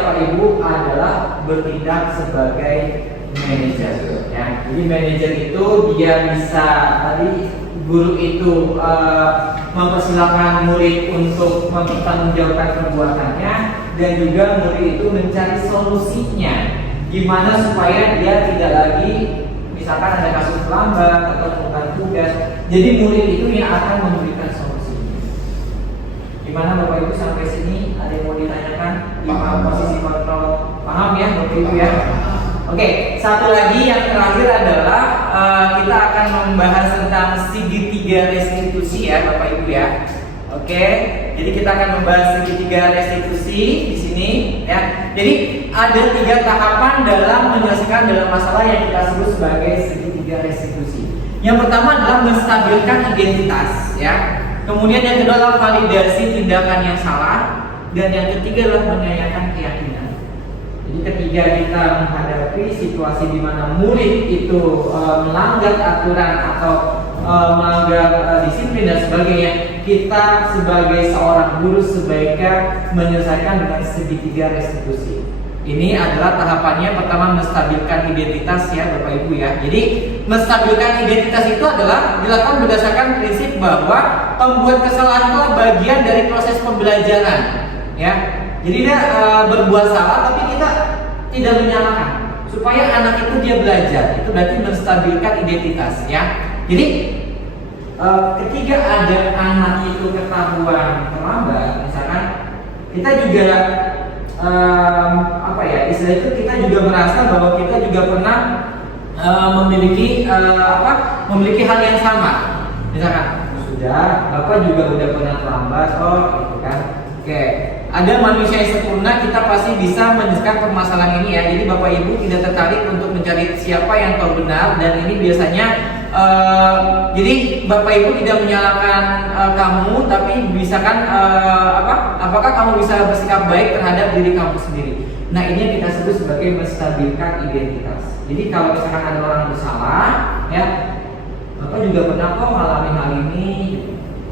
Bapak Ibu adalah bertindak sebagai manajer ya. Jadi manajer itu dia bisa tadi guru itu mempersilahkan murid untuk mempertanggungjawabkan perbuatannya dan juga murid itu mencari solusinya gimana supaya dia tidak lagi misalkan ada kasus terlambat atau bukan tugas. Jadi murid itu yang akan memberikan solusinya. Gimana Bapak Ibu sampai sini ada yang mau ditanyakan di posisi kontrol? Paham ya Bapak Ibu ya? Oke, satu lagi yang terakhir adalah kita akan membahas tentang segitiga restitusi ya Bapak Ibu ya. Oke, jadi kita akan membahas segitiga restitusi di sini ya. Jadi ada 3 tahapan dalam menyelesaikan dalam masalah yang kita sebut sebagai segitiga restitusi. Yang pertama adalah menstabilkan identitas ya. Kemudian yang kedua adalah validasi tindakan yang salah dan yang ketiga adalah menanyakan keyakinan. Jadi ketika kita menghadapi situasi di mana murid itu melanggar aturan atau melanggar disiplin dan sebagainya, kita sebagai seorang guru sebaiknya menyelesaikan dengan segitiga restitusi. Ini adalah tahapannya. Pertama menstabilkan identitas ya Bapak Ibu ya. Jadi menstabilkan identitas itu adalah dilakukan berdasarkan prinsip bahwa pembuat kesalahan itu bagian dari proses pembelajaran ya. Jadi dia berbuat salah tapi kita tidak menyalahkan supaya anak itu dia belajar. Itu berarti menstabilkan identitas ya. Jadi ketika ada anak itu ketahuan terlambat, misalkan kita juga istilah itu kita juga merasa bahwa kita juga pernah memiliki hal yang sama. Misalkan sudah Bapak juga udah pernah terlambat, gitu kan. Oke, ada manusia yang sempurna, kita pasti bisa menyelesaikan permasalahan ini ya. Jadi Bapak Ibu tidak tertarik untuk mencari siapa yang tahu benar, dan ini biasanya jadi Bapak Ibu tidak menyalahkan kamu, tapi misalkan apakah kamu bisa bersikap baik terhadap diri kamu sendiri. Nah ini yang kita sebut sebagai menstabilkan identitas. Jadi kalau misalkan ada orang bersalah ya, Bapak juga pernah kok mengalami hal ini.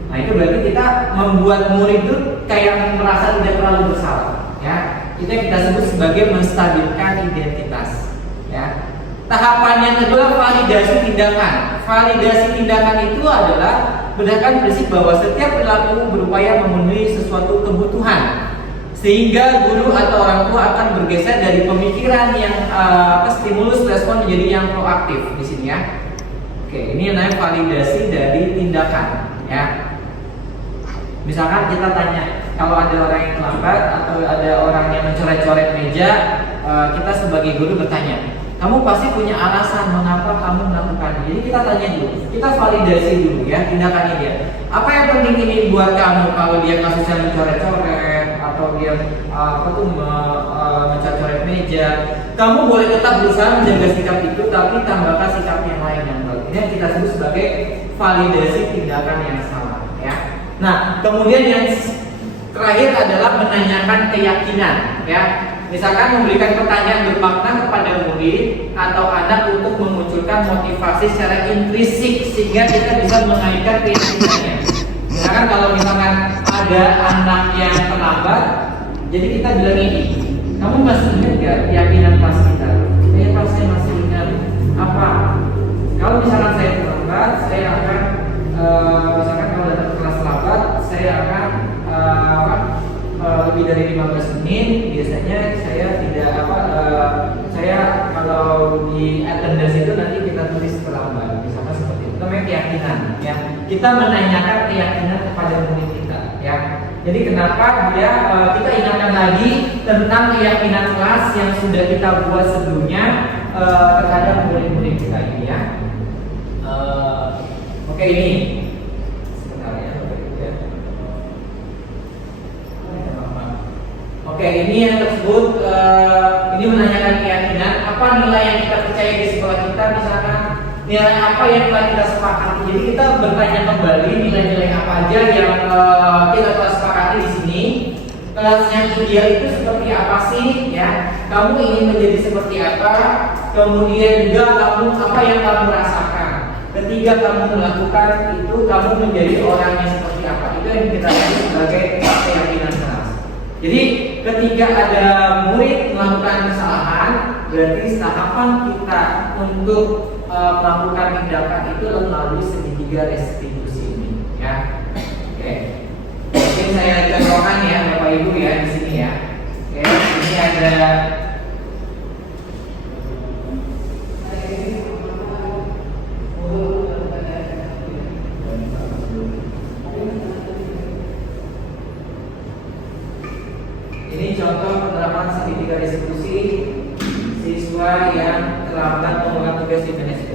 Nah itu berarti kita membuat murid itu kayak merasa tidak terlalu bersalah ya. Itu yang kita sebut sebagai menstabilkan identitas ya. Tahapan yang kedua validasi tindakan. Validasi tindakan itu adalah berdasarkan prinsip bahwa setiap perilaku berupaya memenuhi sesuatu kebutuhan, sehingga guru atau orang tua akan bergeser dari pemikiran yang stimulus respon menjadi yang proaktif di sini ya. Oke, ini namanya validasi dari tindakan ya. Misalkan kita tanya, kalau ada orang yang terlambat atau ada orang yang mencoret-coret meja, kita sebagai guru bertanya, kamu pasti punya alasan mengapa kamu melakukannya. Jadi kita tanya dulu, kita validasi dulu ya tindakannya dia. Apa yang penting ini buat kamu? Kalau dia kasusnya mencoret-coret atau dia mencoret meja, kamu boleh tetap berusaha menjaga sikap itu, tapi tambahkan sikap yang lain yang baik. Ini yang kita sebut sebagai validasi tindakan yang salah ya. Nah, kemudian yang terakhir adalah menanyakan keyakinan ya. Misalkan memberikan pertanyaan bermakna kepada murid atau anak untuk memunculkan motivasi secara intrinsik sehingga kita bisa mengaitkan keyakinannya. Misalkan kalau misalkan ada anak yang terlambat, jadi kita bilang ini, kamu masih ingat gak keyakinan kelas kita? Saya pasti masih ingat. Apa? Kalau misalkan saya terlambat, saya akan misalkan kalau datang ke kelas terlambat, saya akan lebih dari 15 menit. Biasanya saya tidak saya kalau di attendance itu nanti kita tulis terlambat, misalkan seperti itu. Namanya keyakinan ya. Kita menanyakan keyakinan kepada murid kita ya. Jadi kenapa dia kita ingatkan lagi tentang keyakinan kelas yang sudah kita buat sebelumnya terhadap murid-murid kita ini ya. Oke ini sebentar ya. Oke, ini yang tersebut ini menanyakan keyakinan. Apa nilai yang kita percaya di sekolah kita, misalkan nilai apa yang telah kita sepakati. Jadi kita bertanya kembali nilai-nilai apa aja yang kita telah sepakati di sini. Kelasnya ideal itu seperti apa sih? Ya, kamu ingin menjadi seperti apa? Kemudian juga kamu apa yang kamu rasakan ketika kamu melakukan itu, kamu menjadi orang yang seperti apa? Itu yang kita sebut sebagai keyakinan kelas. Jadi ketika ada murid melakukan kesalahan, berarti tahapan kita untuk melakukan tindakan itu melalui segitiga restitusi ini, ya. Oke. Mungkin saya contohkan ya Bapak Ibu ya di sini ya. Oke, ini ada ini contoh penerapan segitiga restitusi siswa yang terlambat mengulang tugas di PNSP.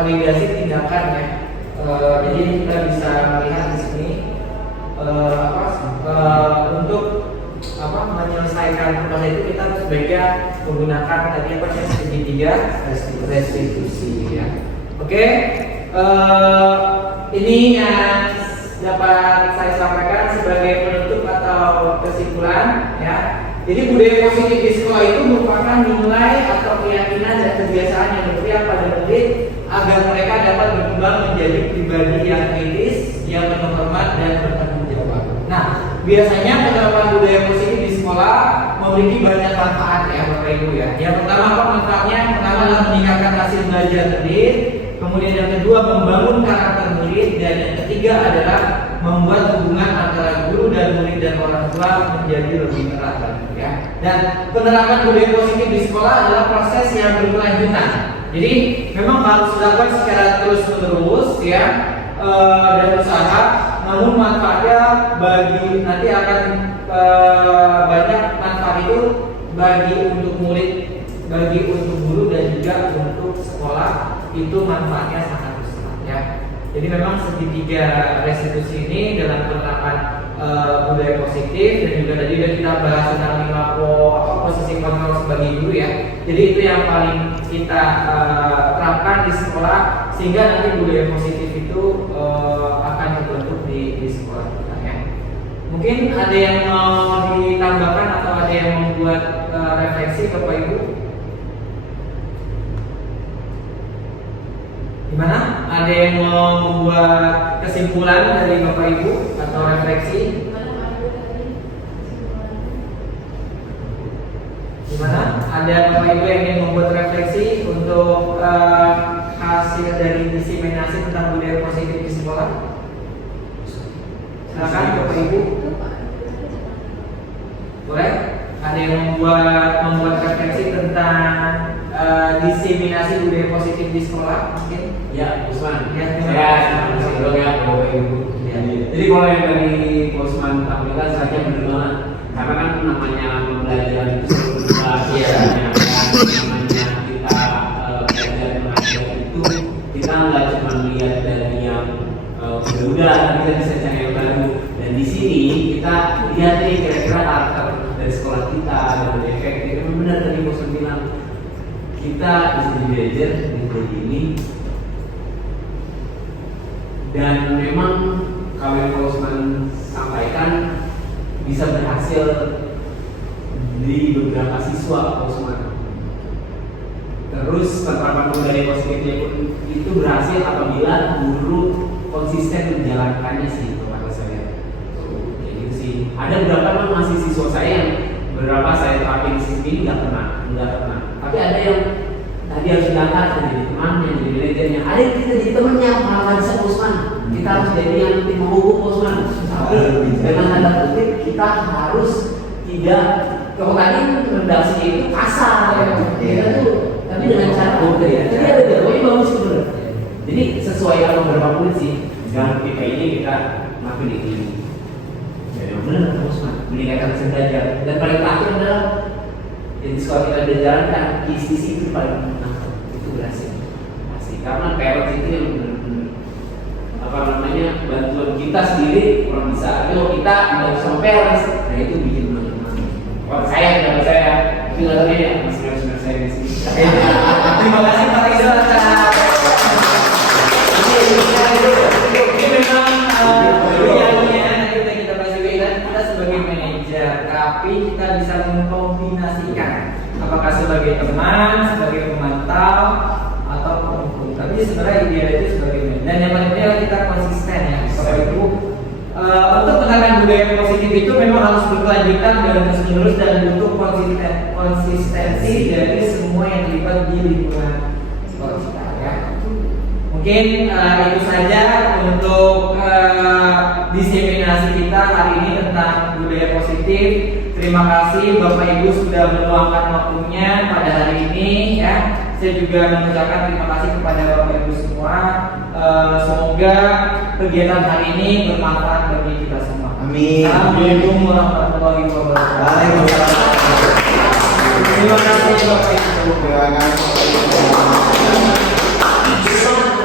validasi tindakan ya. Jadi kita bisa melihat di sini untuk menyelesaikan proses itu kita sebaiknya menggunakan tadi apa yang segitiga restitusi ya. Oke, ini yang dapat saya sampaikan sebagai penutup atau kesimpulan ya. Jadi budaya positif di sekolah itu merupakan nilai atau keyakinan dan kebiasaan yang berpihak pada murid agar mereka dapat berkembang menjadi pribadi yang kritis, yang penuh hormat dan bertanggung jawab. Nah, biasanya penerapan budaya positif di sekolah memiliki banyak manfaat ya Bapak Ibu ya. Yang pertama apa manfaatnya? Yang pertama adalah meningkatkan hasil belajar murid. Kemudian yang kedua membangun karakter murid dan yang ketiga adalah membuat hubungan antara guru dan murid dan orang tua menjadi lebih erat ya. Dan penerapan budaya positif di sekolah adalah proses yang berkelanjutan. Jadi memang harus dilakukan secara terus-menerus ya dan usaha. Namun manfaatnya bagi nanti akan banyak manfaat itu bagi untuk murid, bagi untuk guru dan juga untuk sekolah itu manfaatnya sangat besar ya. Jadi memang segitiga restitusi ini dalam penerapan budaya positif dan juga tadi sudah kita bahas tentang 5 posisi kontrol sebagai guru ya. Jadi itu yang paling kita terapkan di sekolah sehingga nanti budaya positif itu akan terbentuk di sekolah kita ya. Mungkin ada yang mau ditambahkan atau ada yang membuat refleksi Bapak Ibu? Gimana? Ada yang mau membuat kesimpulan dari Bapak Ibu atau refleksi? Gimana? Ada Bapak Ibu yang ingin membuat refleksi untuk hasil dari diseminasi tentang budaya positif di sekolah? Silakan Bapak Ibu. Boleh? Ada yang membuat refleksi tentang diseminasi budaya positif di sekolah mungkin? Ya, Usman. Ya, Saya masih dulu ya Bapak Ibu. Ya. Jadi kalau yang dari Usman tampilkan saja benar banget. Karena kan namanya pembelajaran itu berubah. Iya. Namanya kita belajar mengajar itu kita nggak cuma melihat dari yang udah, kita bisa cari yang baru. Dan di sini kita lihat nih kira-kira karakter dari sekolah kita dan efektif. Memang benar tadi Usman bilang kita bisa belajar menjadi ini. Dan memang kalau yang Pak Usman sampaikan bisa berhasil di beberapa siswa Pak Usman. Terus penerapan budaya positifnya pun itu berhasil apabila guru konsisten menjalankannya sih kata saya. Kayak gitu sih. Ada beberapa masih siswa saya yang beberapa saya terapin di sini nggak pernah. Tapi ada yang tadi harus diangkat jadi temannya, jadi manajernya. Ada yang kita jadi temannya, malah nggak bisa Usman. Kita harus jadi yang tim menghukum Usman. Tapi dengan tanda kutip kita harus tidak. Kalau tadi redaksinya itu kasar, kita tuh. Tapi dengan cara ya. Jadi ada jadwalnya bagus sebenarnya. Jadi sesuai apa berapa sih. Jangan ketika ini kita ngelakuin ini. Jadi benar Usman. Meningkatkan belajar. Dan paling terakhir adalah di sekolah kita berjalankan ISTC itu paling menang, itu berhasil pasti karena parents itu yang bantuan kita sendiri kurang bisa, tapi kita nggak bisa sama parents, nah itu bikin teman-teman. Kalau saya tidak percaya, tapi nggak tahu ya masih harus saya di sini. Terima kasih Pak Rizal atas ini memang yang nanti udah kita bahas juga kita sebagai manajer, tapi kita bisa mengkombinasikan apakah sebagai teman, sebagai pemantau atau penghukum. Tapi sebenarnya ideal itu sebagai manajer. Dan yang paling penting kita konsisten ya, Bapak Ibu. Untuk penerapan budaya positif itu memang harus berkelanjutan dan terus-menerus dan butuh konsistensi dari semua yang terlibat di lingkungan sekolah kita ya. Mungkin itu saja untuk diseminasi kita hari ini tentang budaya positif. Terima kasih Bapak Ibu sudah meluangkan waktunya pada hari ini ya. Saya juga mengucapkan terima kasih kepada Bapak Ibu semua. Semoga kegiatan hari ini bermanfaat bagi kita semua. Amin. Assalamualaikum warahmatullahi wabarakatuh. Waalaikumsalam. Terima kasih Bapak Ibu. Terima kasih.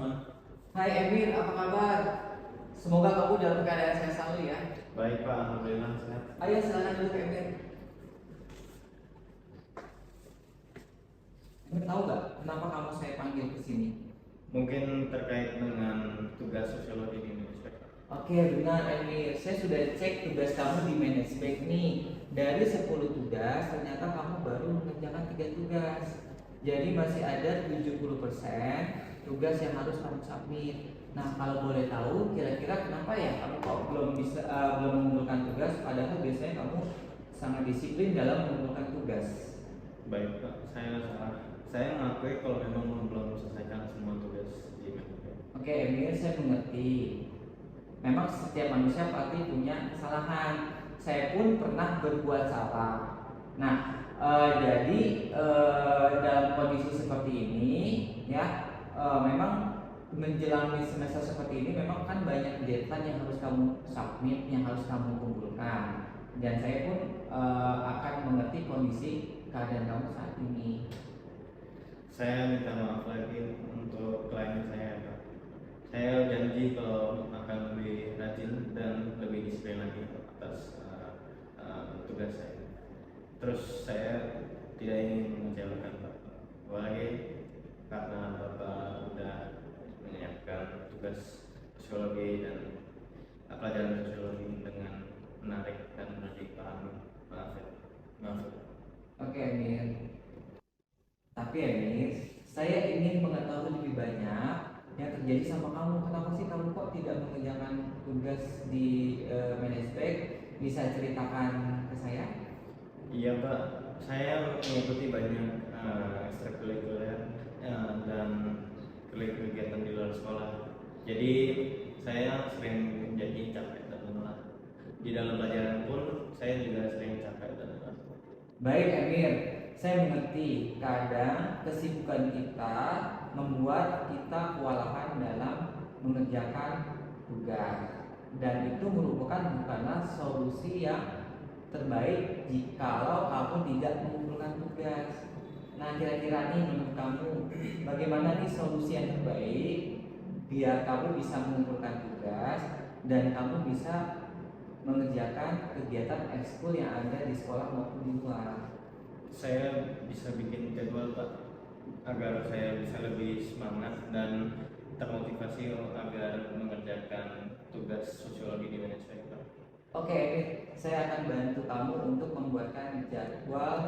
Osman. Hai Emir, apa kabar? Semoga kamu dalam keadaan sehat selalu ya. Baik Pak, alhamdulillah sehat. Ayo silakan duduk Emir. Emir tahu nggak kenapa kamu saya panggil ke sini? Mungkin terkait dengan tugas sosiologi di Indonesia. Oke, benar Emir. Saya sudah cek tugas kamu di Manajemen nih. Dari 10 tugas, ternyata kamu baru mengerjakan 3 tugas. Jadi masih ada 70% tugas yang harus kamu submit. Nah, kalau boleh tahu, kira-kira kenapa ya kamu kok belum mengumpulkan tugas? Padahal biasanya kamu sangat disiplin dalam mengumpulkan tugas. Baik Pak, saya salah. Saya mengakui kalau memang belum selesaikan semua tugas di Indonesia. Oke, Emir, saya mengerti. Memang setiap manusia pasti punya kesalahan. Saya pun pernah berbuat salah. Nah, dalam kondisi seperti ini, ya, memang menjelang semester seperti ini, memang kan banyak deadline yang harus kamu submit, yang harus kamu kumpulkan. Dan saya pun akan mengerti kondisi keadaan kamu saat ini. Saya minta maaf lagi untuk klien saya Pak. Saya janji kalau akan lebih rajin dan lebih disiplin lagi atas tugas saya. Terus saya tidak ingin mengecewakan Pak. Apalagi karena Bapak sudah menyiapkan tugas sosiologi dan pelajaran sosiologi dengan menarik dan mudah dipahami. Maaf ya. Maaf. Oke, Emir. Tapi Emir, saya ingin mengetahui lebih banyak yang terjadi sama kamu. Kenapa sih kamu kok tidak mengerjakan tugas di Manajemen? Bisa ceritakan ke saya? Iya Pak, saya mengikuti banyak ekstrakurikuler dan kegiatan di luar sekolah. Jadi saya sering menjadi capek dan lelah. Di dalam pelajaran pun saya juga sering capek dan lelah. Baik Emir, saya mengerti kadang kesibukan kita membuat kita kewalahan dalam mengerjakan tugas. Dan itu merupakan bukanlah solusi yang terbaik jikalau kamu tidak mengumpulkan tugas. Nah, kira-kira nih menurut kamu bagaimana nih solusi yang terbaik biar kamu bisa mengumpulkan tugas dan kamu bisa mengerjakan kegiatan ekskul yang ada di sekolah maupun di luar? Saya bisa bikin jadwal Pak agar saya bisa lebih semangat dan termotivasi agar mengerjakan tugas sosiologi di Indonesia Pak. Oke, Emir, saya akan bantu kamu untuk membuatkan jadwal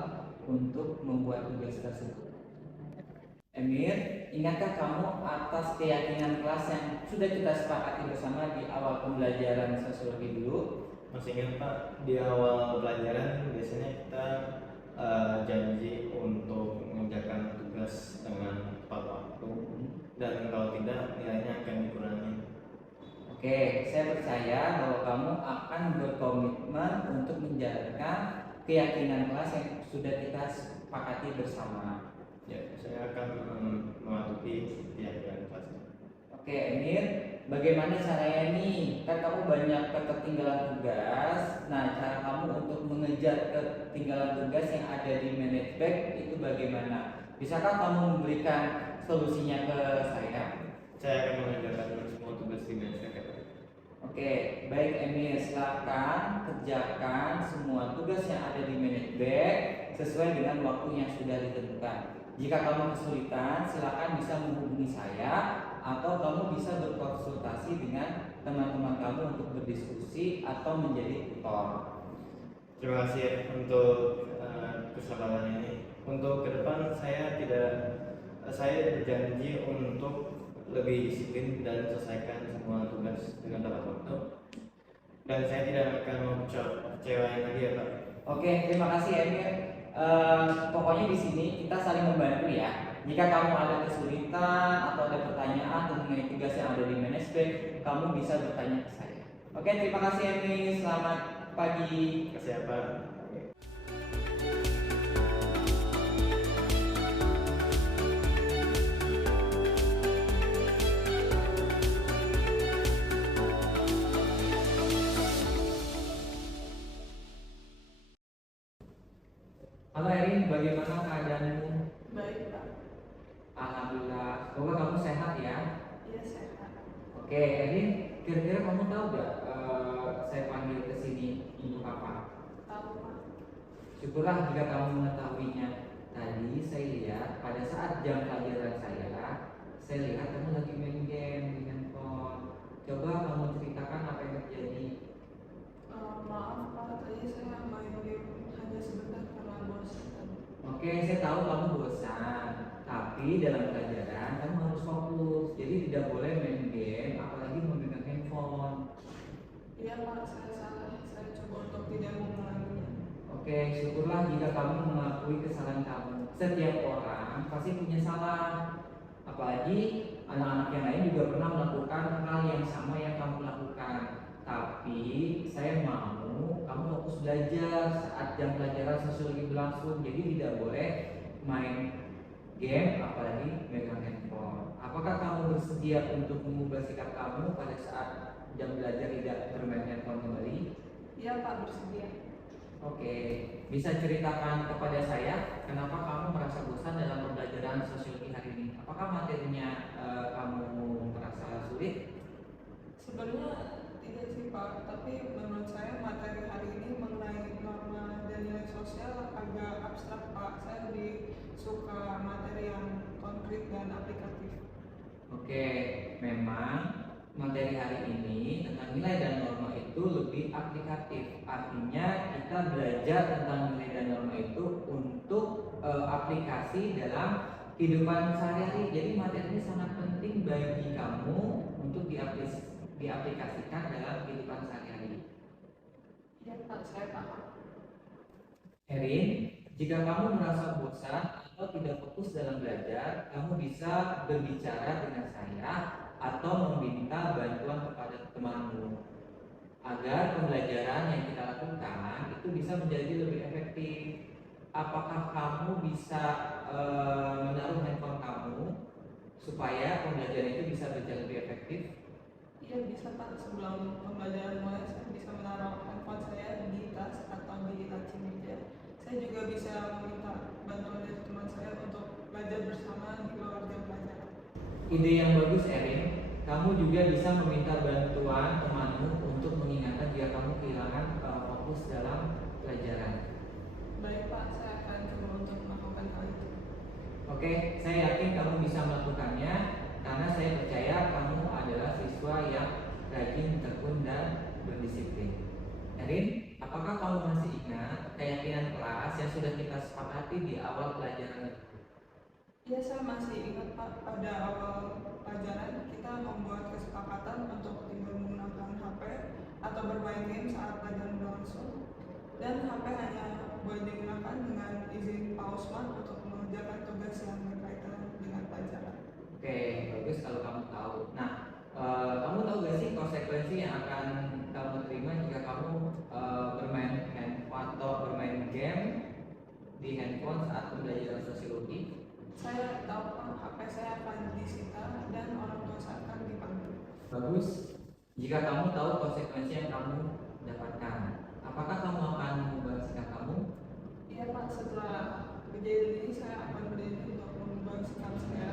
untuk membuat tugas tersebut. Emir, ingatkah kamu atas keyakinan kelas yang sudah kita sepakati bersama di awal pembelajaran sosiologi dulu? Masih ingat Pak, di awal pelajaran biasanya kita janji untuk mengerjakan tugas dengan tepat waktu dan kalau tidak nilainya akan dikurangi. Oke, saya percaya bahwa kamu akan berkomitmen untuk menjalankan keyakinan kelas yang sudah kita sepakati bersama. Ya, saya akan mematuhi keyakinan kelas. Oke, Emir, bagaimana caranya nih? Kan kamu banyak ketertinggalan tugas. Nah, cara kamu untuk mengejar ketinggalan tugas yang ada di Manajemen itu bagaimana? Bisakah kamu memberikan solusinya ke saya? Saya akan mengerjakan semua tugas di Indonesia. Oke, baik Emir, silakan kerjakan semua tugas yang ada di Manajemen sesuai dengan waktu yang sudah ditentukan. Jika kamu kesulitan, silakan bisa menghubungi saya atau kamu bisa berkonsultasi dengan teman-teman kamu untuk berdiskusi atau menjadi tutor. Terima kasih untuk kesabaran ini. Untuk ke depan saya berjanji untuk lebih disiplin dan selesaikan semua tugas dengan tepat waktu. Dan saya tidak akan mengecewain lagi ya Pak. Oke, terima kasih Emir. Pokoknya di sini kita saling membantu ya. Jika kamu ada kesulitan atau ada pertanyaan mengenai tugas yang ada di Manajemen, kamu bisa bertanya ke saya. Oke, terima kasih Emir. Selamat pagi. Terima kasih ya Pak. Halo Erin, bagaimana keadaanmu? Baik Pak. Alhamdulillah, semoga kamu sehat ya. Oke, Erin, kira-kira kamu tahu nggak saya panggil ke sini ibu apa? Tahu Pak. Syukurlah jika kamu mengetahuinya. Tadi saya lihat pada saat jam pelajaran saya lihat kamu lagi main game di handphone. Coba kamu ceritakan apa yang terjadi. Maaf Pak, tadi saya main game hanya sebentar karena bosan. Oke, saya tahu kamu bosan, tapi dalam pelajaran kamu harus fokus. Jadi tidak boleh main game, apalagi memegang handphone. Iya Pak, saya salah. Saya coba untuk tidak mengulanginya. Oke, syukurlah jika kamu mengakui kesalahan kamu. Setiap orang pasti punya salah. Apalagi anak-anak yang lain juga pernah melakukan hal yang sama yang kamu lakukan. Tapi saya mau kamu fokus belajar saat jam pelajaran sosiologi berlangsung. Jadi tidak boleh main game, apalagi megang handphone. Apakah kamu bersedia untuk mengubah sikap kamu pada saat jam belajar tidak bermain handphone kembali? Iya Pak, bersedia. Oke, bisa ceritakan kepada saya kenapa kamu merasa bosan dalam pembelajaran sosiologi hari ini? Apakah materinya kamu merasa sulit? Sebenarnya tidak sih Pak, tapi menurut saya materi hari ini mengenai norma dan nilai sosial agak abstrak Pak. Saya lebih suka materi yang konkret dan aplikatif. Oke, memang materi hari ini tentang nilai dan norma itu lebih aplikatif. Artinya kita belajar tentang nilai dan norma itu untuk aplikasi dalam kehidupan sehari-hari. Jadi materi ini sangat penting bagi kamu untuk diaplikasikan dalam kehidupan sehari-hari. Ya Pak, saya paham. Erin, jika kamu merasa bosan atau tidak fokus dalam belajar, kamu bisa berbicara dengan saya atau meminta bantuan kepada temanmu agar pembelajaran yang kita lakukan itu bisa menjadi lebih efektif. Apakah kamu bisa menaruh handphone kamu supaya pembelajaran itu bisa berjalan lebih efektif? Iya bisa Pak, sebelum pembelajaran mulai saya bisa menaruh handphone saya di tas atau di laci meja. Saya juga bisa meminta bantuan dari teman saya untuk belajar bersama di luar jam pelajaran. Ide yang bagus, Erin. Kamu juga bisa meminta bantuan temanmu untuk mengingatkan jika kamu kehilangan fokus dalam pelajaran. Baik Pak, saya akan coba untuk melakukan hal itu. Oke, saya yakin kamu bisa melakukannya karena saya percaya kamu adalah siswa yang rajin, tekun, dan berdisiplin. Erin, apakah kamu masih ingat keyakinan kelas yang sudah kita sepakati di awal pelajaran? Ya, saya masih ingat Pak, pada awal pelajaran kita membuat kesepakatan untuk tidak menggunakan HP atau bermain game saat pelajaran berlangsung. Dan HP hanya boleh digunakan dengan izin Pak Usman untuk mengerjakan tugas yang berkaitan dengan pelajaran. Oke, bagus kalau kamu tahu. Nah, kamu tahu gak sih konsekuensi yang akan kamu terima jika kamu bermain handphone atau bermain game di handphone saat pembelajaran sosiologi? Saya tahu Pak, HP saya akan disita dan orang tua saya akan dipanggil. Bagus. Jika kamu tahu konsekuensi yang kamu dapatkan, apakah kamu akan mengubah sikap kamu? Iya Pak, setelah kejadian ini saya akan berjanji untuk mengubah sikap saya.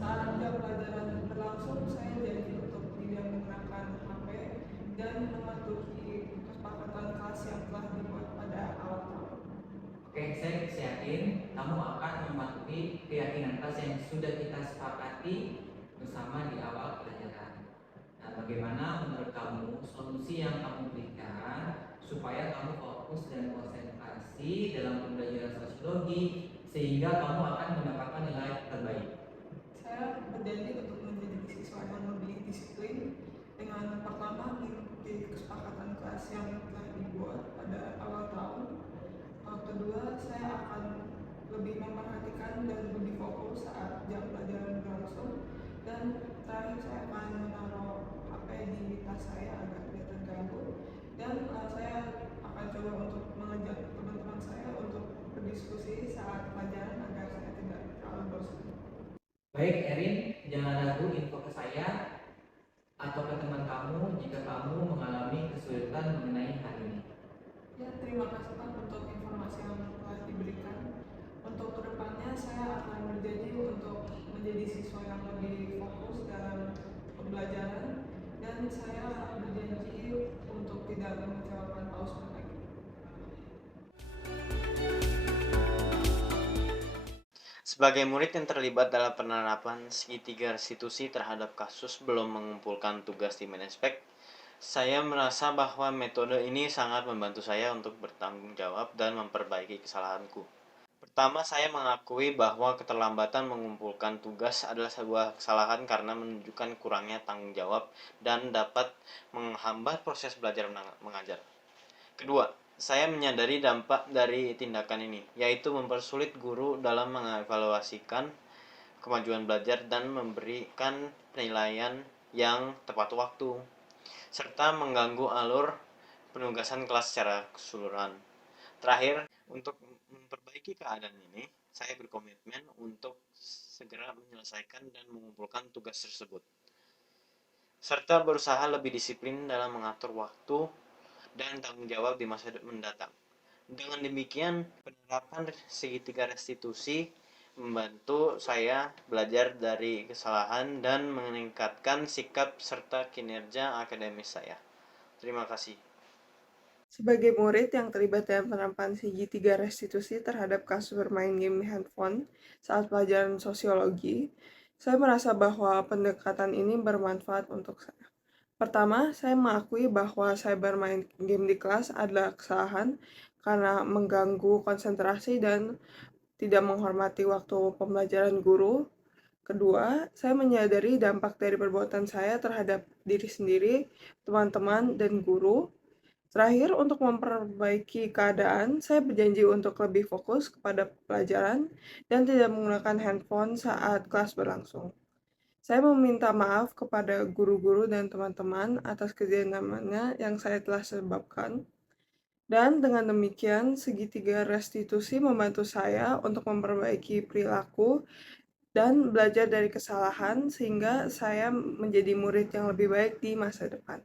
Saat jam pelajaran berlangsung, saya janji untuk tidak menggunakan HP dan mematuhi kesepakatan kelas yang telah dibuat pada awal tahun. Oke, saya yakin kamu akan mematuhi keyakinan kelas yang sudah kita sepakati bersama di awal pelajaran. Nah, bagaimana menurut kamu solusi yang kamu berikan supaya kamu fokus dan konsentrasi dalam pembelajaran sosiologi sehingga kamu akan mendapatkan nilai terbaik? Saya berjanji untuk menjadi siswa yang lebih disiplin dengan pertama mengikuti kesepakatan kelas yang telah dibuat pada awal tahun. Kedua, saya akan lebih memperhatikan dan lebih fokus saat jam pelajaran berlangsung. Dan terakhir, saya akan menaruh HP di tas saya agar tidak terganggu. Dan saya akan coba untuk mengajak teman-teman saya untuk berdiskusi saat pelajaran agar saya tidak terlalu bosan. Baik, Erin, jangan ragu info ke saya atau ke teman kamu jika kamu mengalami kesulitan mengenai hal ini. Ya, terima kasih Pak untuk informasi yang telah diberikan. Untuk kedepannya saya akan berjanji untuk menjadi siswa yang lebih fokus dalam pembelajaran, dan saya berjanji untuk tidak mengecewakan Pak Usman lagi. Sebagai murid yang terlibat dalam penerapan segitiga restitusi terhadap kasus belum mengumpulkan tugas di Menespek, saya merasa bahwa metode ini sangat membantu saya untuk bertanggung jawab dan memperbaiki kesalahanku. Pertama, saya mengakui bahwa keterlambatan mengumpulkan tugas adalah sebuah kesalahan karena menunjukkan kurangnya tanggung jawab dan dapat menghambat proses belajar mengajar. Kedua, saya menyadari dampak dari tindakan ini, yaitu mempersulit guru dalam mengevaluasikan kemajuan belajar dan memberikan penilaian yang tepat waktu, serta mengganggu alur penugasan kelas secara keseluruhan. Terakhir, untuk memperbaiki keadaan ini, saya berkomitmen untuk segera menyelesaikan dan mengumpulkan tugas tersebut, serta berusaha lebih disiplin dalam mengatur waktu dan tanggung jawab di masa mendatang. Dengan demikian, penerapan segitiga restitusi membantu saya belajar dari kesalahan dan meningkatkan sikap serta kinerja akademis saya. Terima kasih. Sebagai murid yang terlibat dalam penerapan segitiga restitusi terhadap kasus bermain game di handphone saat pelajaran sosiologi, saya merasa bahwa pendekatan ini bermanfaat untuk saya. Pertama, saya mengakui bahwa saya bermain game di kelas adalah kesalahan karena mengganggu konsentrasi dan tidak menghormati waktu pembelajaran guru. Kedua, saya menyadari dampak dari perbuatan saya terhadap diri sendiri, teman-teman, dan guru. Terakhir, untuk memperbaiki keadaan, saya berjanji untuk lebih fokus kepada pelajaran dan tidak menggunakan handphone saat kelas berlangsung. Saya meminta maaf kepada guru-guru dan teman-teman atas kejadiannya yang saya telah sebabkan. Dan dengan demikian, segitiga restitusi membantu saya untuk memperbaiki perilaku dan belajar dari kesalahan sehingga saya menjadi murid yang lebih baik di masa depan.